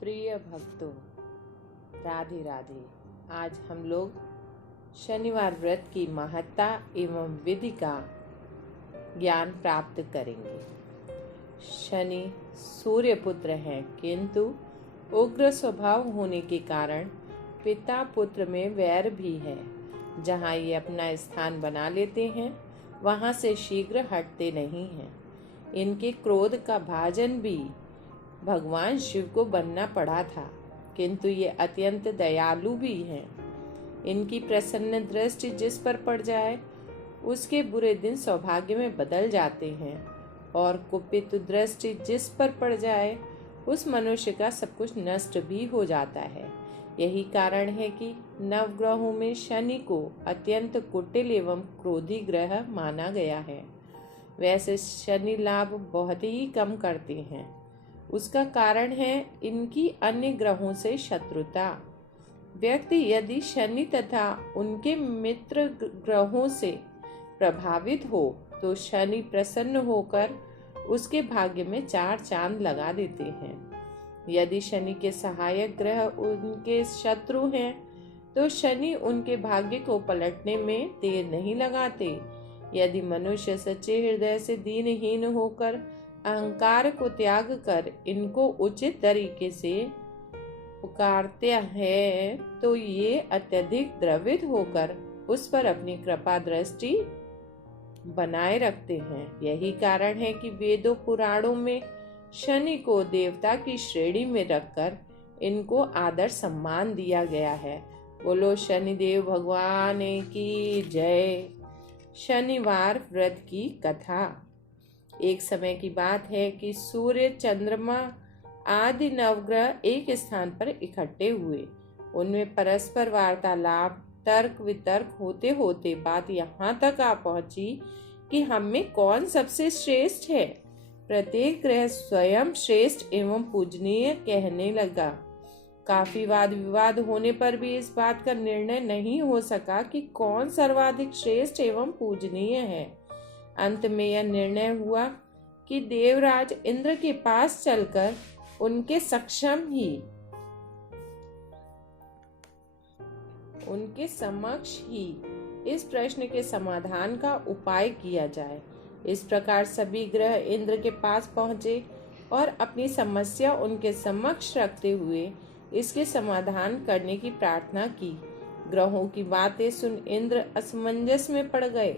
प्रिय भक्तों, राधे राधे। आज हम लोग शनिवार व्रत की महत्ता एवं विधि का ज्ञान प्राप्त करेंगे। शनि सूर्य पुत्र हैं, किंतु उग्र स्वभाव होने के कारण पिता पुत्र में वैर भी है। जहाँ ये अपना स्थान बना लेते हैं, वहाँ से शीघ्र हटते नहीं हैं। इनके क्रोध का भाजन भी भगवान शिव को बनना पड़ा था, किंतु ये अत्यंत दयालु भी हैं। इनकी प्रसन्न दृष्टि जिस पर पड़ जाए, उसके बुरे दिन सौभाग्य में बदल जाते हैं, और कुपित दृष्टि जिस पर पड़ जाए, उस मनुष्य का सब कुछ नष्ट भी हो जाता है। यही कारण है कि नवग्रहों में शनि को अत्यंत कुटिल एवं क्रोधी ग्रह माना गया है। वैसे शनि लाभ बहुत ही कम करते हैं। उसका कारण है इनकी अन्य ग्रहों से शत्रुता। व्यक्ति यदि शनि तथा उनके मित्र ग्रहों से प्रभावित हो, तो शनि प्रसन्न होकर उसके भाग्य में 4 चांद लगा देते हैं। यदि शनि के सहायक ग्रह उनके शत्रु हैं, तो शनि उनके भाग्य को पलटने में देर नहीं लगाते। यदि मनुष्य सच्चे हृदय से दीनहीन होकर अहंकार को त्याग कर इनको उचित तरीके से पुकारते हैं, तो ये अत्यधिक द्रवित होकर उस पर अपनी कृपा दृष्टि बनाए रखते हैं। यही कारण है कि वेदों पुराणों में शनि को देवता की श्रेणी में रखकर इनको आदर सम्मान दिया गया है। बोलो शनिदेव भगवान की जय। शनिवार व्रत की कथा। एक समय की बात है कि सूर्य, चंद्रमा आदि नवग्रह एक स्थान पर इकट्ठे हुए। उनमें परस्पर वार्तालाप, तर्क वितर्क होते होते बात यहाँ तक आ पहुंची कि हम में कौन सबसे श्रेष्ठ है। प्रत्येक ग्रह स्वयं श्रेष्ठ एवं पूजनीय कहने लगा। काफी वाद विवाद होने पर भी इस बात का निर्णय नहीं हो सका कि कौन सर्वाधिक श्रेष्ठ एवं पूजनीय है। अंत में यह निर्णय हुआ कि देवराज इंद्र के पास चलकर उनके समक्ष ही इस प्रश्न के समाधान का उपाय किया जाए। इस प्रकार सभी ग्रह इंद्र के पास पहुंचे और अपनी समस्या उनके समक्ष रखते हुए इसके समाधान करने की प्रार्थना की। ग्रहों की बातें सुन इंद्र असमंजस में पड़ गए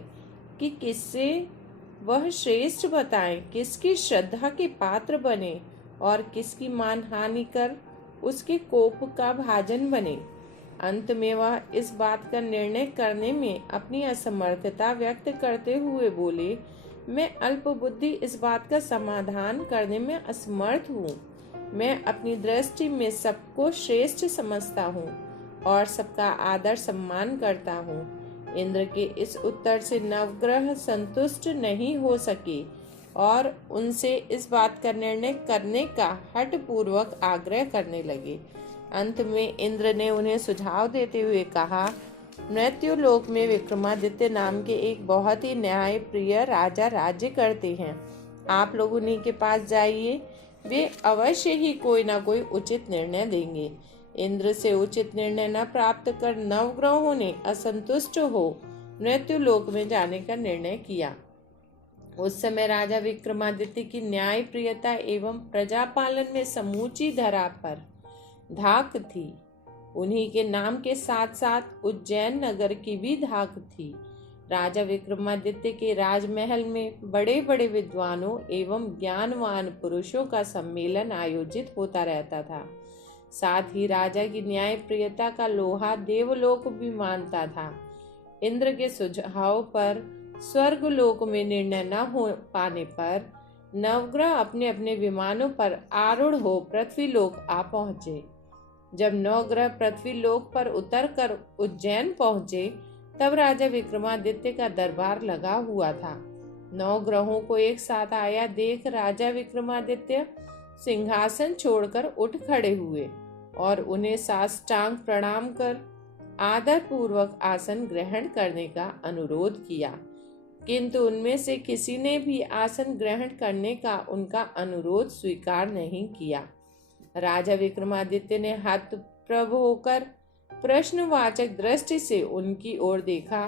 कि किससे वह श्रेष्ठ बताएं, किसकी श्रद्धा के पात्र बने और किसकी मानहानि कर उसके कोप का भाजन बने। अंत में वह इस बात का निर्णय करने में अपनी असमर्थता व्यक्त करते हुए बोले, मैं अल्प बुद्धि इस बात का समाधान करने में असमर्थ हूँ। मैं अपनी दृष्टि में सबको श्रेष्ठ समझता हूँ और सबका आदर सम्मान करता हूँ। इंद्र के इस उत्तर से नवग्रह संतुष्ट नहीं हो सके और उनसे इस बात का निर्णय करने का हठ पूर्वक आग्रह करने लगे। अंत में इंद्र ने उन्हें सुझाव देते हुए कहा, मृत्युलोक में विक्रमादित्य नाम के एक बहुत ही न्याय प्रिय राजा राज्य करते हैं। आप लोग उन्हीं के पास जाइए, वे अवश्य ही कोई ना कोई उचित निर्णय देंगे। इंद्र से उचित निर्णय न प्राप्त कर नवग्रहों ने असंतुष्ट हो मृत्युलोक में जाने का निर्णय किया। उस समय राजा विक्रमादित्य की न्याय प्रियता एवं प्रजापालन में समूची धरा पर धाक थी। उन्हीं के नाम के साथ साथ उज्जैन नगर की भी धाक थी। राजा विक्रमादित्य के राजमहल में बड़े बड़े विद्वानों एवं ज्ञानवान पुरुषों का सम्मेलन आयोजित होता रहता था। साथ ही राजा की न्याय प्रियता का लोहा देवलोक भी मानता था। इंद्र के सुझाव पर स्वर्गलोक में निर्णय न हो पाने पर नवग्रह अपने अपने विमानों पर आरूढ़ हो पृथ्वीलोक आ पहुंचे। जब नवग्रह पृथ्वीलोक पर उतरकर उज्जैन पहुंचे, तब राजा विक्रमादित्य का दरबार लगा हुआ था। 9 ग्रहों को एक साथ आया देख राजा विक्रमादित्य सिंहासन छोड़कर उठ खड़े हुए और उन्हें साष्टांग प्रणाम कर आदर पूर्वक आसन ग्रहण करने का अनुरोध किया, किंतु उनमें से किसी ने भी आसन ग्रहण करने का उनका अनुरोध स्वीकार नहीं किया। राजा विक्रमादित्य ने हतप्रभ होकर प्रश्नवाचक दृष्टि से उनकी ओर देखा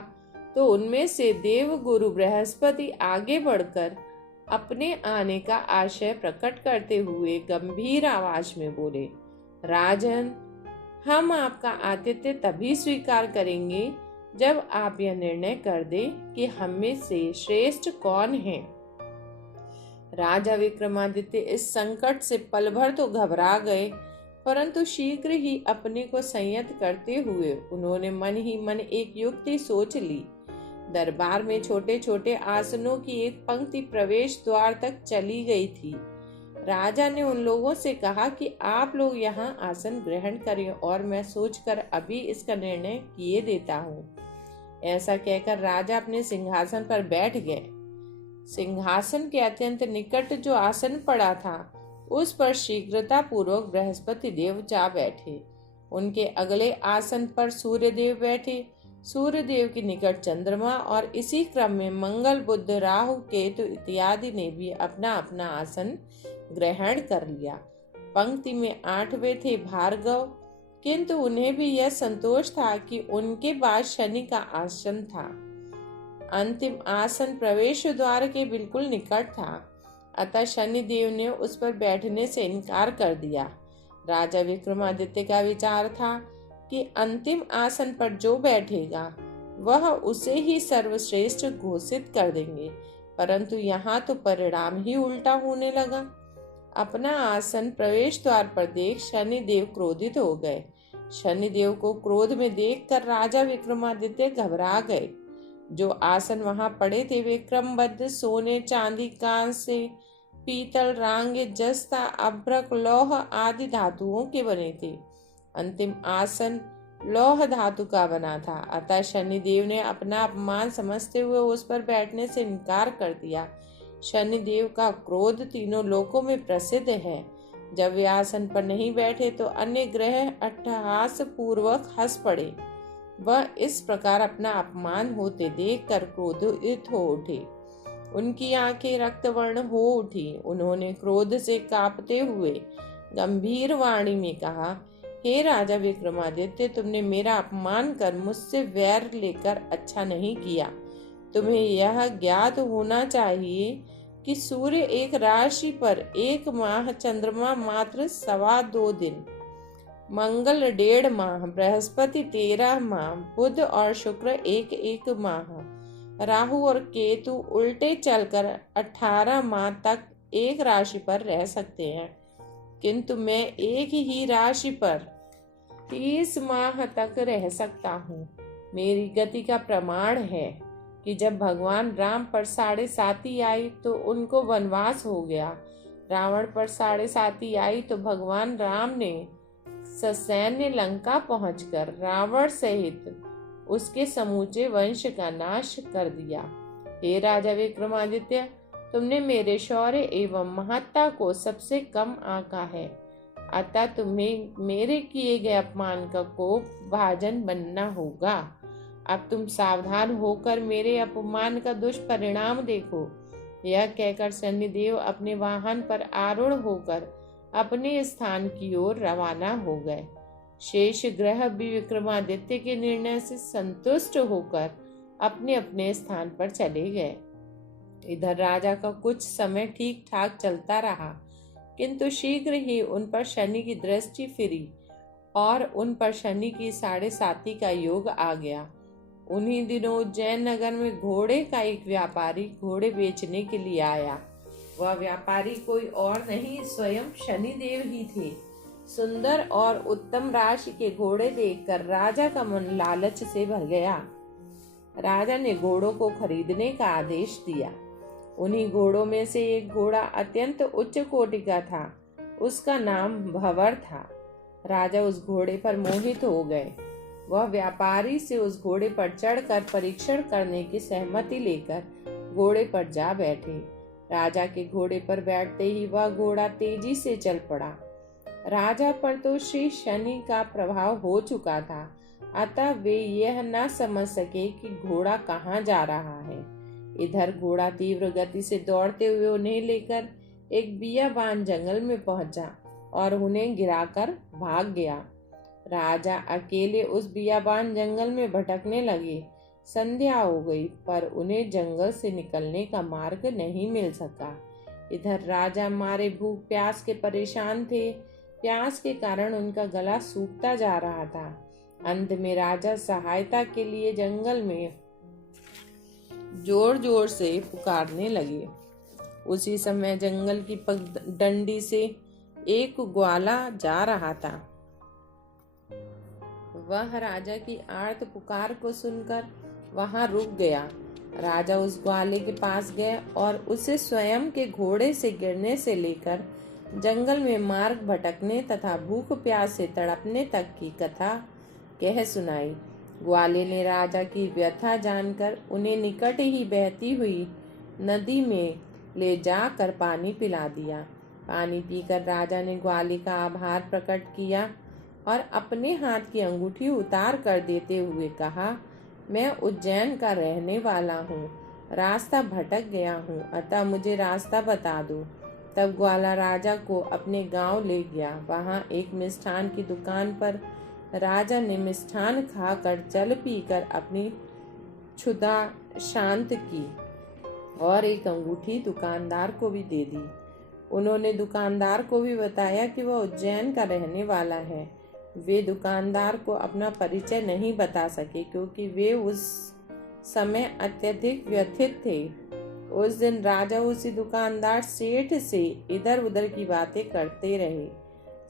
तो उनमें से देव गुरु बृहस्पति आगे बढ़कर अपने आने का आशय प्रकट करते हुए गंभीर आवाज में बोले, राजन, हम आपका आतिथ्य तभी स्वीकार करेंगे जब आप यह निर्णय कर दें कि हम में से श्रेष्ठ कौन है। राजा विक्रमादित्य इस संकट से पल भर तो घबरा गए, परंतु शीघ्र ही अपने को संयत करते हुए उन्होंने मन ही मन एक युक्ति सोच ली। दरबार में छोटे छोटे आसनों की एक पंक्ति प्रवेश द्वार तक चली गई थी। राजा ने उन लोगों से कहा कि आप लोग यहाँ आसन ग्रहण करें और मैं सोचकर अभी इसका निर्णय किए देता हूँ। ऐसा कहकर राजा अपने सिंहासन पर बैठ गए। सिंहासन के अत्यंत निकट जो आसन पड़ा था उस पर शीघ्रता पूर्वक बृहस्पति देव जा बैठे। उनके अगले आसन पर सूर्य देव बैठे। सूर्य देव के निकट चंद्रमा और इसी क्रम में मंगल, बुध, राहु, केतु इत्यादि ने भी अपना अपना आसन ग्रहण कर लिया। पंक्ति में 8वें थे भार्गव, किंतु उन्हें भी यह संतोष था कि उनके बाद शनि का आसन था। अंतिम आसन प्रवेश द्वार के बिल्कुल निकट था, अतः शनि देव ने उस पर बैठने से इनकार कर दिया। राजा विक्रमादित्य का विचार था कि अंतिम आसन पर जो बैठेगा वह उसे ही सर्वश्रेष्ठ घोषित कर देंगे, परंतु यहाँ तो परिणाम ही उल्टा होने लगा। अपना आसन प्रवेश द्वार पर देख शनि देव क्रोधित हो गए। शनि देव को क्रोध में देखकर राजा विक्रमादित्य घबरा गए। जो आसन वहां पड़े थे वे क्रमबद्ध सोने, चांदी, कांस्य, पीतल, रांगे, जस्ता, अभ्रक, लौह आदि धातुओं के बने थे। अंतिम आसन लौह धातु का बना था, अतः शनि देव ने अपना अपमान समझते हुए उस पर बैठने से इनकार कर दिया। शनि देव का क्रोध तीनों लोकों में प्रसिद्ध है। जब वे आसन पर नहीं बैठे तो अन्य ग्रह अट्टहास पूर्वक हंस पड़े। वह इस प्रकार अपना अपमान होते देखकर क्रोधित हो उठे। उनकी आंखें रक्तवर्ण हो उठी। उन्होंने क्रोध से कांपते हुए गंभीर वाणी में कहा, हे राजा विक्रमादित्य, तुमने मेरा अपमान कर मुझसे वैर लेकर अच्छा नहीं किया। तुम्हें यह ज्ञात होना चाहिए कि सूर्य एक राशि पर 1 माह, चंद्रमा मात्र 2.25 दिन, मंगल 1.5 माह, बृहस्पति 13 माह, बुध और शुक्र 1 माह, राहु और केतु उल्टे चलकर 18 माह तक एक राशि पर रह सकते हैं, किंतु मैं एक ही राशि पर 30 माह तक रह सकता हूँ। मेरी गति का प्रमाण है कि जब भगवान राम पर 7.5 आई तो उनको वनवास हो गया। रावण पर 7.5 आई तो भगवान राम ने ससैन्य लंका पहुंचकर रावण सहित उसके समूचे वंश का नाश कर दिया। हे राजा विक्रमादित्य, तुमने मेरे शौर्य एवं महत्ता को सबसे कम आंका है, अतः तुम्हें मेरे किए गए अपमान का कोप भाजन बनना होगा। अब तुम सावधान होकर मेरे अपमान का दुष्परिणाम देखो। यह कहकर शनिदेव अपने वाहन पर आरूढ़ होकर अपने स्थान की ओर रवाना हो गए। शेष ग्रह भी विक्रमादित्य के निर्णय से संतुष्ट होकर अपने अपने स्थान पर चले गए। इधर राजा का कुछ समय ठीक ठाक चलता रहा, किंतु शीघ्र ही उन पर शनि की दृष्टि फिरी और उन पर शनि की 7.5 का योग आ गया। उन्हीं दिनों उज्जैन नगर में घोड़े का एक व्यापारी घोड़े बेचने के लिए आया। वह व्यापारी कोई और नहीं, स्वयं शनिदेव ही थे। सुंदर और उत्तम राशि के घोड़े देखकर राजा का मन लालच से भर गया। राजा ने घोड़ों को खरीदने का आदेश दिया। उन्हीं घोड़ों में से एक घोड़ा अत्यंत उच्च कोटि का था। उसका नाम भंवर था। राजा उस घोड़े पर मोहित हो गए। वह व्यापारी से उस घोड़े पर चढ़कर परीक्षण करने की सहमति लेकर घोड़े पर जा बैठे। राजा के घोड़े पर बैठते ही वह घोड़ा तेजी से चल पड़ा। राजा पर तो श्री शनि का प्रभाव हो चुका था, अतः वे यह न समझ सके कि घोड़ा कहाँ जा रहा है। इधर घोड़ा तीव्र गति से दौड़ते हुए उन्हें लेकर एक बियाबान जंगल में पहुंचा। और उन्हें गिराकर भाग गया। राजा अकेले उस बियाबान जंगल में भटकने लगे। संध्या हो गई पर उन्हें जंगल से निकलने का मार्ग नहीं मिल सका। इधर राजा मारे भूख प्यास के परेशान थे। प्यास के कारण उनका गला सूखता जा रहा था। अंत में राजा सहायता के लिए जंगल में जोर जोर से पुकारने लगे। उसी समय जंगल की पगडंडी से एक ग्वाला जा रहा था। वह राजा की आर्त पुकार को सुनकर वहां रुक गया। राजा उस ग्वाले के पास गए और उसे स्वयं के घोड़े से गिरने से लेकर जंगल में मार्ग भटकने तथा भूख प्यास से तड़पने तक की कथा कह सुनाई। ग्वाले ने राजा की व्यथा जानकर उन्हें निकट ही बहती हुई नदी में ले जाकर पानी पिला दिया। पानी पीकर राजा ने ग्वाले का आभार प्रकट किया और अपने हाथ की अंगूठी उतार कर देते हुए कहा, मैं उज्जैन का रहने वाला हूँ, रास्ता भटक गया हूँ, अतः मुझे रास्ता बता दो। तब ग्वाला राजा को अपने गांव ले गया। वहां एक मिष्ठान की दुकान पर राजा ने मिष्ठान खाकर जल पीकर अपनी क्षुधा शांत की और एक अंगूठी दुकानदार को भी दे दी। उन्होंने दुकानदार को भी बताया कि वह उज्जैन का रहने वाला है। वे दुकानदार को अपना परिचय नहीं बता सके क्योंकि वे उस समय अत्यधिक व्यथित थे। उस दिन राजा उसी दुकानदार सेठ से इधर उधर की बातें करते रहे।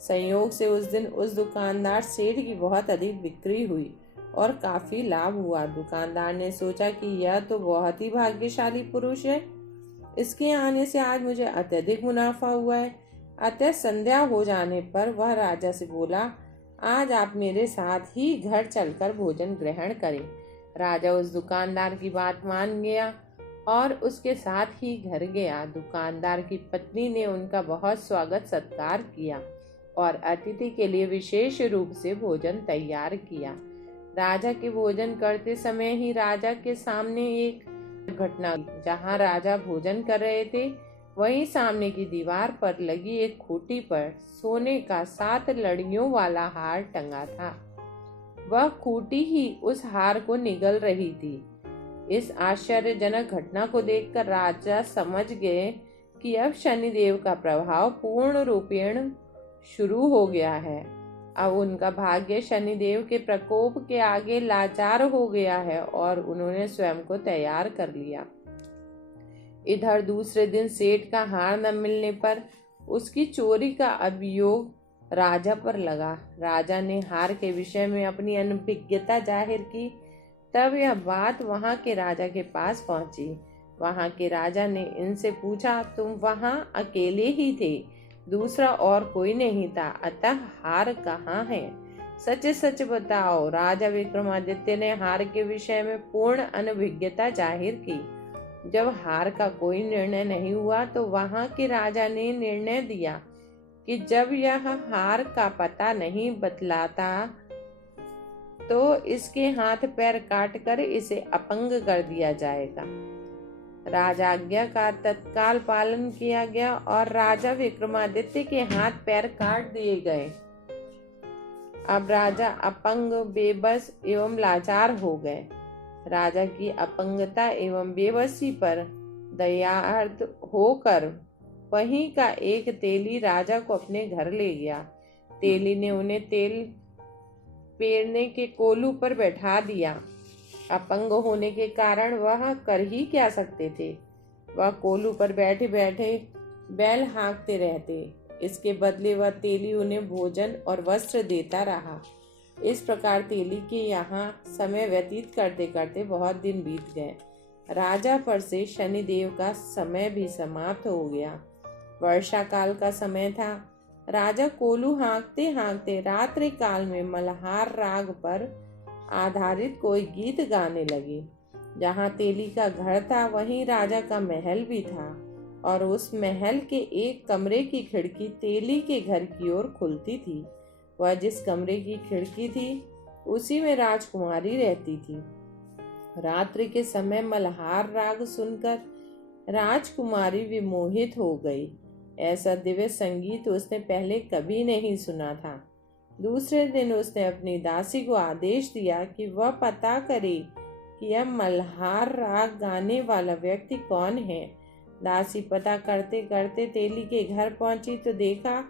संयोग से उस दिन उस दुकानदार सेठ की बहुत अधिक बिक्री हुई और काफी लाभ हुआ। दुकानदार ने सोचा कि यह तो बहुत ही भाग्यशाली पुरुष है, इसके आने से आज मुझे अत्यधिक मुनाफा हुआ है। अतः संध्या हो जाने पर वह राजा से बोला, आज आप मेरे साथ ही घर चलकर भोजन ग्रहण करें। राजा उस दुकानदार की बात मान गया और उसके साथ ही घर गया। दुकानदार की पत्नी ने उनका बहुत स्वागत सत्कार किया और अतिथि के लिए विशेष रूप से भोजन तैयार किया। राजा के भोजन करते समय ही राजा के सामने एक घटना, जहां राजा भोजन कर रहे थे वहीं सामने की दीवार पर लगी एक खूंटी पर सोने का 7 लड़ियों वाला हार टंगा था। वह खूंटी ही उस हार को निगल रही थी। इस आश्चर्यजनक घटना को देखकर राजा समझ गए कि अब शनिदेव का प्रभाव पूर्ण रूपेण शुरू हो गया है। अब उनका भाग्य शनिदेव के प्रकोप के आगे लाचार हो गया है और उन्होंने स्वयं को तैयार कर लिया। इधर दूसरे दिन सेठ का हार न मिलने पर उसकी चोरी का अभियोग राजा पर लगा। राजा ने हार के विषय में अपनी अनभिज्ञता जाहिर की। तब यह बात वहां के राजा के पास पहुंची। वहां के राजा ने इनसे पूछा, तुम वहां अकेले ही थे, दूसरा और कोई नहीं था, अतः हार कहाँ है? सच सच बताओ। राजा विक्रमादित्य ने हार के विषय में पूर्ण अनभिज्ञता जाहिर की। जब हार का कोई निर्णय नहीं हुआ तो वहां के राजा ने निर्णय दिया कि जब यह हार का पता नहीं बतलाता तो इसके हाथ पैर काटकर इसे अपंग कर दिया जाएगा। राजा आज्ञा का तत्काल पालन किया गया और राजा विक्रमादित्य के हाथ पैर काट दिए गए। अब राजा अपंग, बेबस एवं लाचार हो गए। राजा की अपंगता एवं बेबसी पर दयार्द होकर वहीं का एक तेली राजा को अपने घर ले गया। तेली ने उन्हें तेल पेरने के कोलू पर बैठा दिया। अपंग होने के कारण वह कर ही क्या सकते थे। वह कोलू पर बैठे बैठे बैल हाँकते रहते। इसके बदले वह तेली उन्हें भोजन और वस्त्र देता रहा। इस प्रकार तेली के यहाँ समय व्यतीत करते करते बहुत दिन बीत गए। राजा पर से शनिदेव का समय भी समाप्त हो गया। वर्षा काल का समय था। राजा कोलू हाँकते हाँकते रात्रि काल में मल्हार राग पर आधारित कोई गीत गाने लगे। जहाँ तेली का घर था वहीं राजा का महल भी था और उस महल के एक कमरे की खिड़की तेली के घर की ओर खुलती थी। वह जिस कमरे की खिड़की थी उसी में राजकुमारी रहती थी। रात्रि के समय मल्हार राग सुनकर राजकुमारी विमोहित हो गई। ऐसा दिव्य संगीत उसने पहले कभी नहीं सुना था। दूसरे दिन उसने अपनी दासी को आदेश दिया कि वह पता करे कि यह मल्हार राग गाने वाला व्यक्ति कौन है। दासी पता करते करते तेली के घर पहुंची तो देखा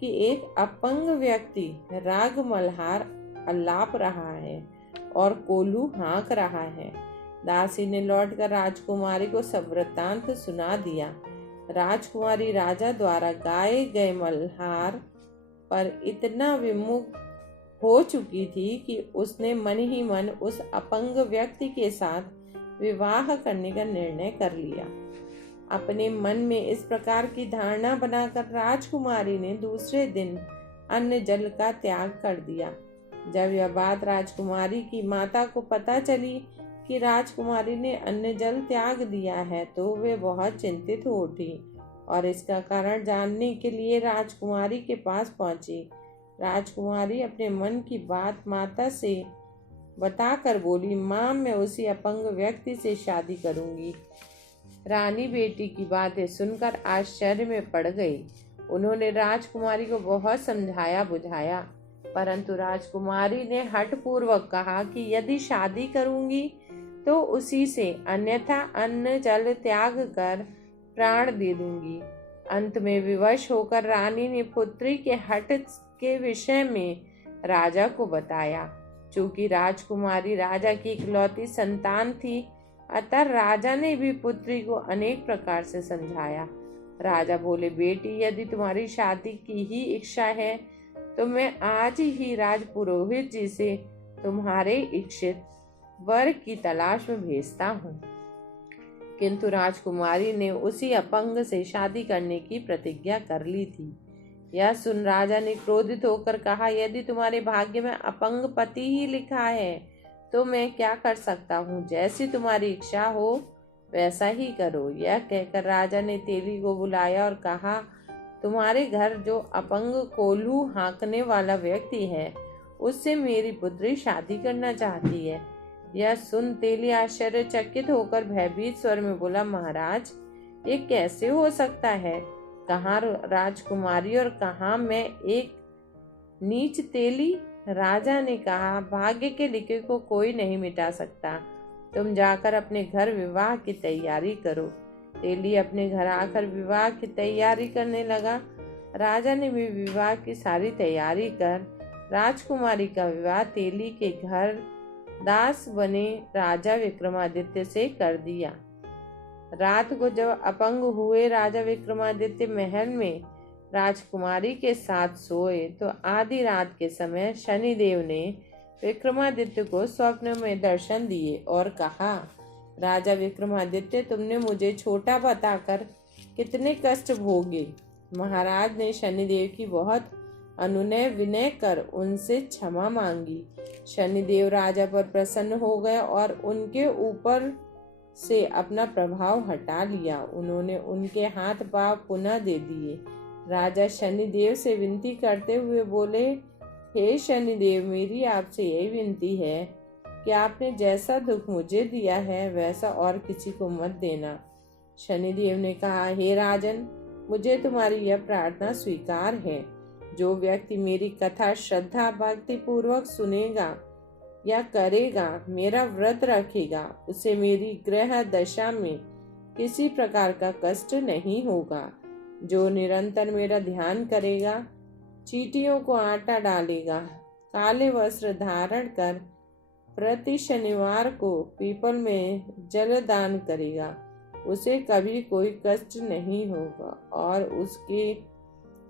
कि एक अपंग व्यक्ति राग मल्हार आलाप रहा है और कोल्हू हाँक रहा है। दासी ने लौटकर राजकुमारी को सब वृत्तांत सुना दिया। राजकुमारी राजा द्वारा गाए गए मल्हार पर इतना विमुख हो चुकी थी कि उसने मन ही मन उस अपंग व्यक्ति के साथ विवाह करने का निर्णय कर लिया। अपने मन में इस प्रकार की धारणा बनाकर राजकुमारी ने दूसरे दिन अन्न जल का त्याग कर दिया। जब यह बात राजकुमारी की माता को पता चली कि राजकुमारी ने अन्न जल त्याग दिया है तो वे बहुत चिंतित हो उठी और इसका कारण जानने के लिए राजकुमारी के पास पहुंची। राजकुमारी अपने मन की बात माता से बताकर बोली, माँ, मैं उसी अपंग व्यक्ति से शादी करूंगी। रानी बेटी की बातें सुनकर आश्चर्य में पड़ गई। उन्होंने राजकुमारी को बहुत समझाया बुझाया, परंतु राजकुमारी ने हठपूर्वक कहा कि यदि शादी करूंगी तो उसी से, अन्यथा अन्न जल त्याग कर प्राण दे दूंगी। अंत में विवश होकर रानी ने पुत्री के हठ के विषय में राजा को बताया। चूंकि राजकुमारी राजा की इकलौती संतान थी, अतः राजा ने भी पुत्री को अनेक प्रकार से समझाया। राजा बोले, बेटी, यदि तुम्हारी शादी की ही इच्छा है तो मैं आज ही राजपुरोहित जी से तुम्हारे इच्छित वर की तलाश में भेजता हूँ। किंतु राजकुमारी ने उसी अपंग से शादी करने की प्रतिज्ञा कर ली थी। यह सुन राजा ने क्रोधित होकर कहा, यदि तुम्हारे भाग्य में अपंग पति ही लिखा है तो मैं क्या कर सकता हूँ। जैसी तुम्हारी इच्छा हो वैसा ही करो। यह कहकर राजा ने तेली को बुलाया और कहा, तुम्हारे घर जो अपंग कोल्हू हाँकने वाला व्यक्ति है उससे मेरी पुत्री शादी करना चाहती है। यह सुन तेली आश्चर्यचकित होकर भयभीत स्वर में बोला, महाराज, ये कैसे हो सकता है? कहाँ राजकुमारी और कहाँ मैं एक नीच तेली? राजा ने कहा, भाग्य के लिखे को कोई नहीं मिटा सकता। तुम जाकर अपने घर विवाह की तैयारी करो। तेली अपने घर आकर विवाह की तैयारी करने लगा। राजा ने भी विवाह की सारी तैयारी कर राजकुमारी का विवाह तेली के घर दास बने राजा विक्रमादित्य से कर दिया। रात को जब अपंग हुए राजा विक्रमादित्य महल में राजकुमारी के साथ सोए तो आधी रात के समय शनिदेव ने विक्रमादित्य को स्वप्न में दर्शन दिए और कहा, राजा विक्रमादित्य, तुमने मुझे छोटा बताकर कितने कष्ट भोगे। महाराज ने शनिदेव की बहुत अनुनय विनय कर उनसे क्षमा मांगी। शनिदेव राजा पर प्रसन्न हो गए और उनके ऊपर से अपना प्रभाव हटा लिया। उन्होंने उनके हाथ पांव पुनः दे दिए। राजा शनिदेव से विनती करते हुए बोले, हे शनिदेव, मेरी आपसे यही विनती है कि आपने जैसा दुख मुझे दिया है वैसा और किसी को मत देना। शनिदेव ने कहा, हे राजन, मुझे तुम्हारी यह प्रार्थना स्वीकार है। जो व्यक्ति मेरी कथा श्रद्धा भक्ति पूर्वक सुनेगा या करेगा, मेरा व्रत रखेगा, उसे मेरी ग्रह दशा में किसी प्रकार का कष्ट नहीं होगा। जो निरंतर मेरा ध्यान करेगा, चींटियों को आटा डालेगा, काले वस्त्र धारण कर प्रति शनिवार को पीपल में जलदान करेगा, उसे कभी कोई कष्ट नहीं होगा और उसके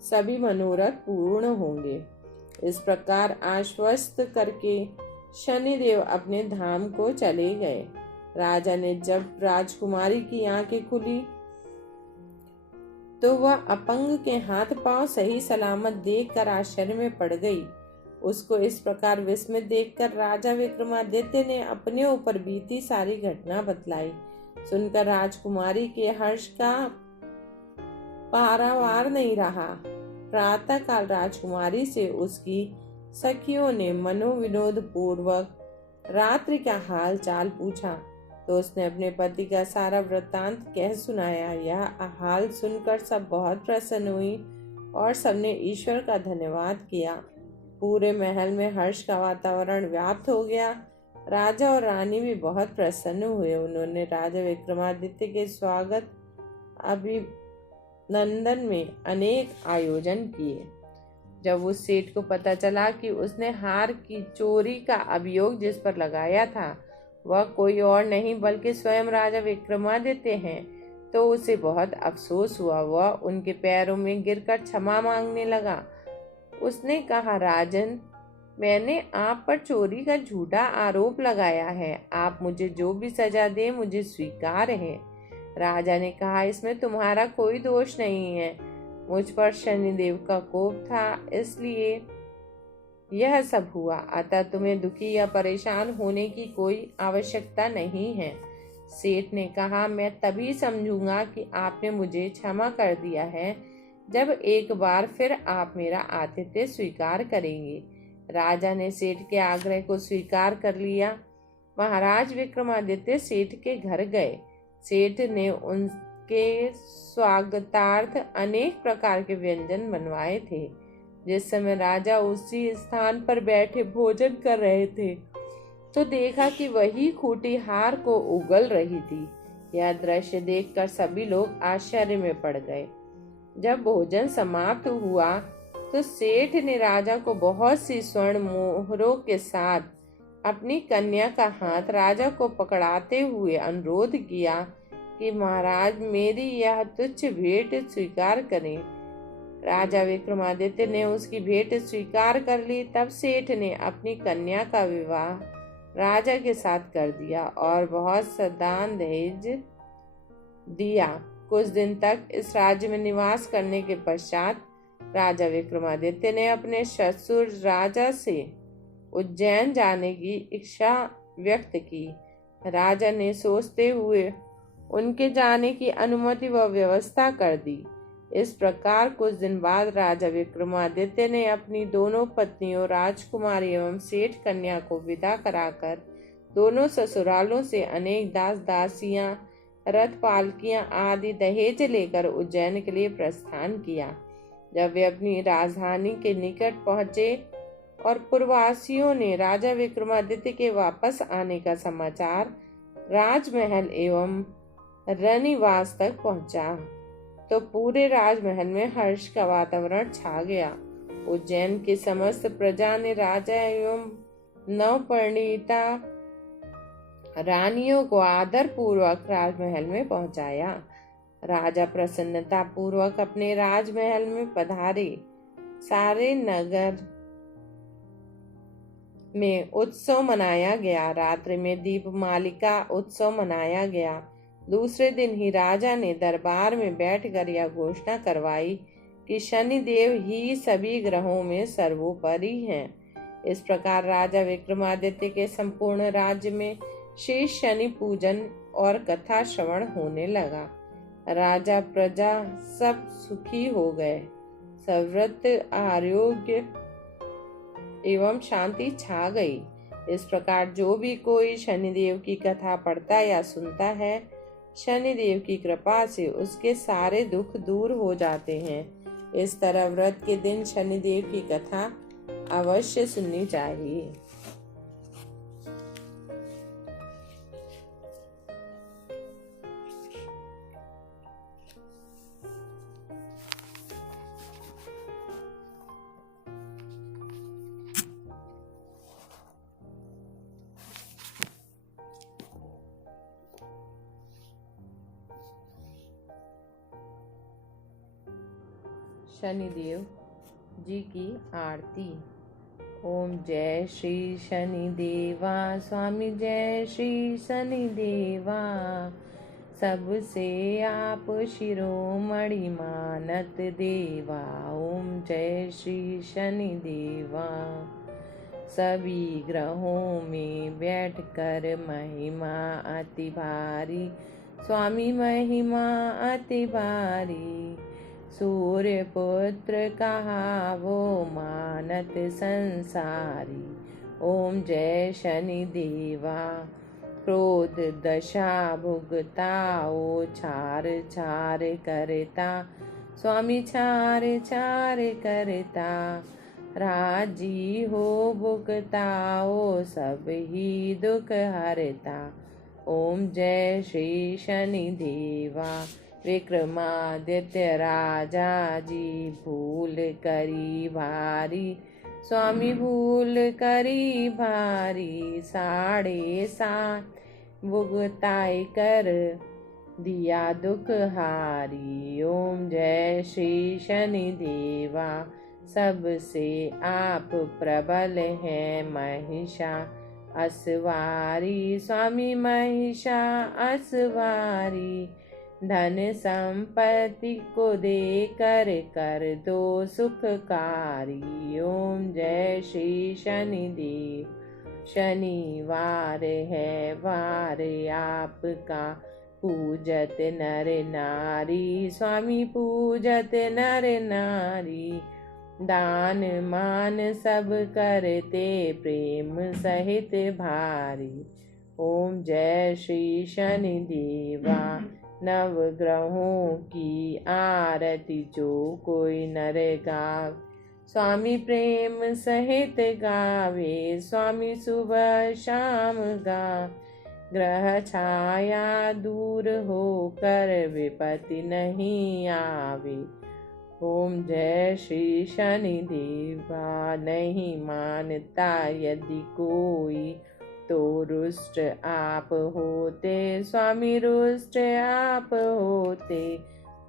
सभी मनोरथ पूर्ण होंगे। इस प्रकार आश्वस्त करके शनिदेव अपने धाम को चले गए। राजा ने जब राजकुमारी की आंखें खुली तो वह अपंग के हाथ पांव सही सलामत देखकर आश्चर्य में पड़ गई। उसको इस प्रकार विस्मित देखकर राजा विक्रमादित्य ने अपने ऊपर बीती सारी घटना बतलाई। सुनकर राजकुमारी के हर्ष का पारावार नहीं रहा। प्रातः काल राजकुमारी से उसकी सखियों ने मनोविनोद पूर्वक रात्रि का हाल चाल पूछा तो उसने अपने पति का सारा वृत्तांत कह सुनाया। यह हाल सुनकर सब बहुत प्रसन्न हुई और सबने ईश्वर का धन्यवाद किया। पूरे महल में हर्ष का वातावरण व्याप्त हो गया। राजा और रानी भी बहुत प्रसन्न हुए। उन्होंने राजा विक्रमादित्य के स्वागत अभिनंदन में अनेक आयोजन किए। जब उस सेठ को पता चला कि उसने हार की चोरी का अभियोग जिस पर लगाया था वह कोई और नहीं बल्कि स्वयं राजा विक्रमादित्य हैं, तो उसे बहुत अफसोस हुआ। वह उनके पैरों में गिरकर क्षमा मांगने लगा। उसने कहा, राजन, मैंने आप पर चोरी का झूठा आरोप लगाया है। आप मुझे जो भी सजा दे मुझे स्वीकार है। राजा ने कहा, इसमें तुम्हारा कोई दोष नहीं है। मुझ पर शनिदेव का कोप था, इसलिए यह सब हुआ। अतः तुम्हें दुखी या परेशान होने की कोई आवश्यकता नहीं है। सेठ ने कहा, मैं तभी समझूंगा कि आपने मुझे क्षमा कर दिया है जब एक बार फिर आप मेरा आतिथ्य स्वीकार करेंगे। राजा ने सेठ के आग्रह को स्वीकार कर लिया। महाराज विक्रमादित्य सेठ के घर गए। सेठ ने उनके स्वागतार्थ अनेक प्रकार के व्यंजन बनवाए थे। जिस समय राजा उसी स्थान पर बैठे भोजन कर रहे थे तो देखा कि वही खूंटी हार को उगल रही थी। यह दृश्य देखकर सभी लोग आश्चर्य में पड़ गए। जब भोजन समाप्त हुआ तो सेठ ने राजा को बहुत सी स्वर्ण मोहरों के साथ अपनी कन्या का हाथ राजा को पकड़ाते हुए अनुरोध किया कि महाराज, मेरी यह तुच्छ भेंट स्वीकार करें। राजा विक्रमादित्य ने उसकी भेंट स्वीकार कर ली। तब सेठ ने अपनी कन्या का विवाह राजा के साथ कर दिया और बहुत सा दान दहेज दिया। कुछ दिन तक इस राज्य में निवास करने के पश्चात राजा विक्रमादित्य ने अपने ससुर राजा से उज्जैन जाने की इच्छा व्यक्त की। राजा ने सोचते हुए उनके जाने की अनुमति व व्यवस्था कर दी। इस प्रकार कुछ दिन बाद राजा विक्रमादित्य ने अपनी दोनों पत्नियों राजकुमारी एवं सेठ कन्या को विदा कराकर दोनों ससुरालों से अनेक दास दासियां, रथ, पालकियां आदि दहेज लेकर उज्जैन के लिए प्रस्थान किया। जब वे अपनी राजधानी के निकट पहुंचे और पुरवासियों ने राजा विक्रमादित्य के वापस आने का समाचार राजमहल एवं रनिवास तक पहुंचा तो पूरे राजमहल में हर्ष का वातावरण छा गया। उज्जैन की समस्त प्रजा ने राजा एवं नवपरिणीता रानियों को आदर पूर्वक राजमहल में पहुंचाया। राजा प्रसन्नता पूर्वक अपने राजमहल में पधारे। सारे नगर में उत्सव मनाया गया। रात्रि में दीपमालिका उत्सव मनाया गया। दूसरे दिन ही राजा ने दरबार में बैठकर यह घोषणा करवाई कि शनिदेव ही सभी ग्रहों में सर्वोपरि हैं। इस प्रकार राजा विक्रमादित्य के संपूर्ण राज्य में शेष शनि पूजन और कथा श्रवण होने लगा। राजा प्रजा सब सुखी हो गए। सर्वत्र आरोग्य एवं शांति छा गई। इस प्रकार जो भी कोई शनिदेव की कथा पढ़ता या सुनता है, शनिदेव की कृपा से उसके सारे दुख दूर हो जाते हैं। इस तरह व्रत के दिन शनिदेव की कथा अवश्य सुननी चाहिए। शनिदेव जी की आरती। ओम जय श्री शनिदेवा, स्वामी जय श्री शनिदेवा। सबसे आप शिरोमणि मानत देवा। ओम जय श्री शनिदेवा। सभी ग्रहों में बैठकर महिमा अति भारी, स्वामी महिमा अति भारी। सूर्य पुत्र कहा वो मानत संसारी। ओम जय शनि देवा। क्रोध दशा भुगताओ, छार छार करता स्वामी छार छार करता। राजी हो भुगताओ, सब ही दुख हरता। ओम जय श्री शनि देवा। विक्रमादित्य राजा जी, भूल करी भारी स्वामी भूल करी भारी। 7.5 भुगताई कर दिया दुख हारी। ओम जय श्री शनि देवा। सबसे आप प्रबल हैं महिषा असवारी, स्वामी महिषा असवारी। धन संपत्ति को दे कर दो सुखकारी। ओम जय श्री शनि देव। शनिवार है वार आपका, पूजत नर नारी स्वामी पूजत नर नारी। दान मान सब करते प्रेम सहित भारी। ओम जय श्री शनि देवा। नवग्रहों की आरती जो कोई नर गावे, स्वामी प्रेम सहित गावे। स्वामी सुबह शाम गा, ग्रह छाया दूर होकर विपत्ति नहीं आवे। ओम जय श्री शनि देवा। नहीं मानता यदि कोई, तो रुष्ट आप होते स्वामी रुष्ट आप होते।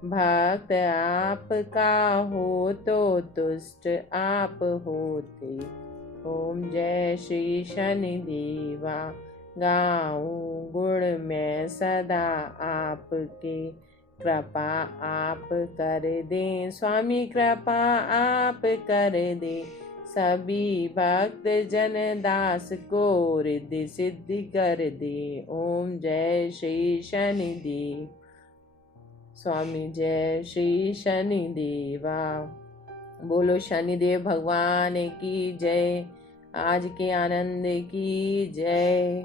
भक्त आपका हो तो तुष्ट आप होते। ओम जय श्री शनि देवा। गाऊं गुण में सदा आपके, कृपा आप कर दे स्वामी कृपा आप कर दे। सभी भक्त जन दास को रिद्धि सिद्धि कर दे। ओम जय श्री शनि देव। स्वामी जय श्री शनि देवा। बोलो शनिदेव भगवान की जय। आज के आनंद की जय।